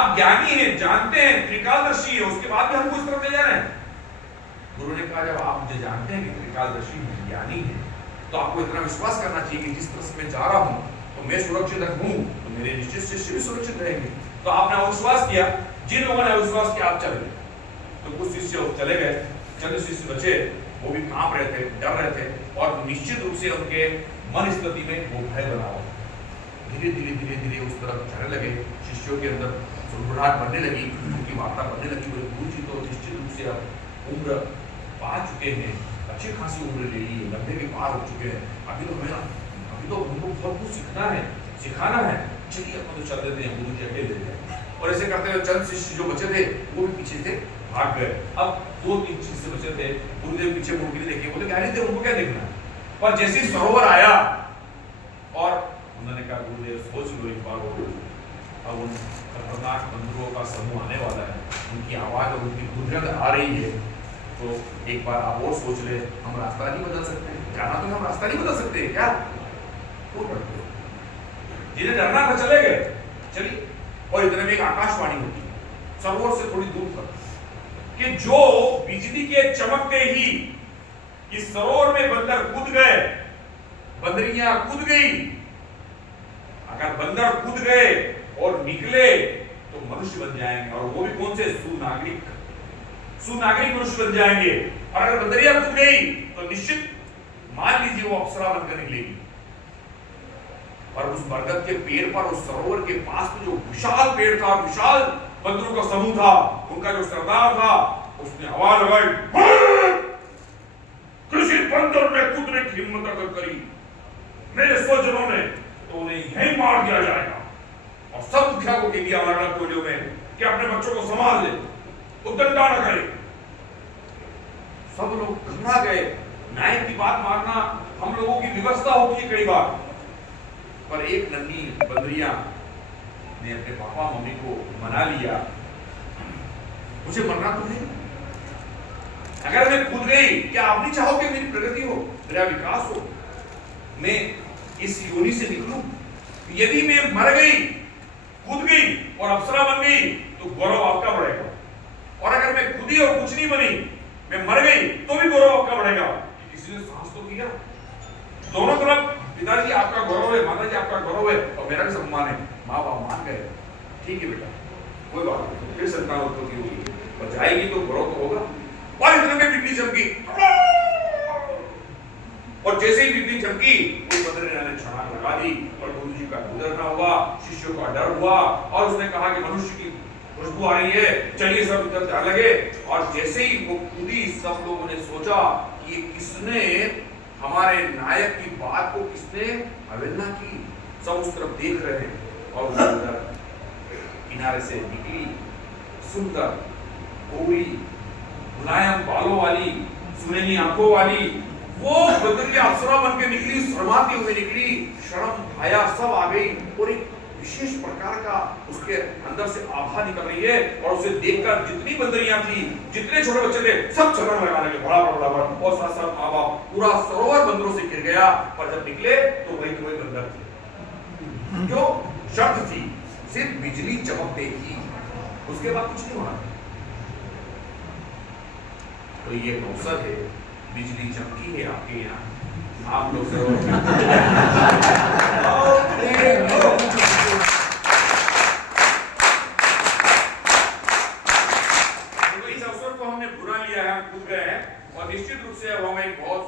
आप ज्ञानी हैं, जानते हैं, त्रिकालदर्शी है, उसके बाद भी हमको इस तरफ ले जा रहे हैं। गुरु ने कहा जब आप मुझे जानते हैं कि त्रिकालदर्शी हैं, ज्ञानी हैं, तो आपको इतना विश्वास करना चाहिए कि जिस तरह से मैं जा रहा हूं तो मैं सुरक्षित हूं, तो मेरे निश्चित शिष्य भी सुरक्षित रहेंगे। तो आपने अविश्वास किया, जिन लोगों ने अविश्वास किया आप चले गए, तो कुछ शिष्य चले गए, चंद शिष्य बचे, वो भी कांप रहे थे, डर रहे थे, और निश्चित रूप से उनके मन स्थिति में वो भय बना हुआ। धीरे धीरे धीरे धीरे उस तरफ चलने लगे, शिष्यों के अंदर सुरगुनाहट बढ़ने लगी, उनकी वार्ता बढ़ने लगी। बोले गुरु जी तो निश्चित रूप से अब उम्र पा चुके हैं, अच्छी खासी उम्र ले ली है, 90 के पार हो चुके हैं, अभी तो उनको बहुत कुछ सीखना है, सिखाना है, चलिए अपन तो चल देते हैं, गुरु जी अकेले ले। और ऐसे करते हुए चंद शिष्य जो बचे थे वो भी पीछे से भाग गए। अब 2-3 शिष्य बचे थे, गुरुदेव पीछे मुड़ के देखे, बोले ज्ञानी थे, उनको क्या देखना है। पर जैसे ही सरोवर आया और उन्होंने कहा गुरुदेव सोच लो एक बार, अब उन खतरनाक बंदरों का समूह आने वाला है, उनकी आवाज और उनकी दुर्गंध आ रही है, तो एक बार आप और सोच ले, हम रास्ता नहीं बदल सकते, जाना तो हम रास्ता नहीं बदल सकते क्या? जिन्हें डरना था चले गए, चलिए। और इतने में एक आकाशवाणी होती है सरोवर से थोड़ी दूर तक कि जो बिजली के चमकते ही इस सरोवर में बंदर कूद गए, बंदरियां कूद गई। अगर बंदर कूद गए और निकले तो मनुष्य बन जाएंगे, और वो भी कौन से? सुनागरिक मनुष्य बन जाएंगे। और अगर बंदरियां कूद गई तो निश्चित मान लीजिए वो अप्सरा बनकर निकलेगी। और उस बरगद के पेड़ पर, उस सरोवर के पास में जो विशाल पेड़ था, विशाल बंदरों का समूह था, उनका जो सरदार था, उसने आवाज लगाई, किसी बंदर ने कूदने की हिम्मत अगर करी मेरे स्वजनों ने तो उन्हें यहीं मार दिया जाएगा। और सब मुखिया को कह दिया अलग अलग टोलियों में कि अपने बच्चों को संभाल ले, उद्दंडा न करे। सब लोग घबरा गए। न्याय की बात मानना हम लोगों की व्यवस्था होती है कई बार, पर एक नन्ही बंदरिया ने अपने पापा मम्मी को मना लिया, मुझे मरना तो नहीं, अगर मैं कूद गई, क्या आप नहीं चाहोगे मेरी प्रगति हो, मेरा विकास हो, मैं इस योनि से निकलूं? यदि मैं मर गई, कूद गई और अप्सरा बन गई तो गौरव आपका बढ़ेगा, और अगर मैं कूदी और कुछ नहीं बनी, मैं मर गई तो भी गौरव आपका बढ़ेगा कि किसी ने साहस तो किया। दोनों तरफ पिताजी आपका गौरव है, माताजी आपका गौरव है, और मेरा भी सम्मान है। माँ बाप मान गए, ठीक है बेटा, कोई बात नहीं, फिर संतान उत्पत्ति होगी, और जाएगी तो गौरव तो होगा। और इतने में बिजली चमकी, और जैसे ही बिजली चमकी उस बंदर ने छलांग लगा दी, और गुरु जी का गुजरना हुआ, शिष्यों का डर हुआ, और उसने कहा कि मनुष्य की खुशबू आ रही है, चलिए सब इधर जाने लगे। और जैसे ही वो कूदी, सब लोगों ने सोचा कि ये किसने हमारे नायक की बात को किसने अवहेलना की। सब उस तरफ देख रहे हैं, और उधर किनारे से निकली सुंदर गोरी मुलायम बालों वाली, सुनहरी आंखों वाली वो बंदरिया अप्सरा बन के निकली, शर्माती हुई निकली, शर्म भाया सब आ गई, और एक विशेष प्रकार का उसके अंदर से आभा निकल रही है। और उसे देखकर जितनी बंदरियां थी, जितने छोटे बच्चे थे, सब छलांग लगाने लगे बड़ा, और साथ साथ माँ बाप, पूरा सरोवर बंदरों से घिर गया। पर जब निकले तो वही बंदर थे। क्यों? शर्त थी, सिर्फ बिजली चमकते ही, उसके बाद कुछ नहीं होना। तो ये अवसर है, बिजली चमकी है आपके यहाँ, आप लोग इस अवसर को हमने बुरा लिया है, हम कूद गए हैं, और निश्चित रूप से अब हम एक बहुत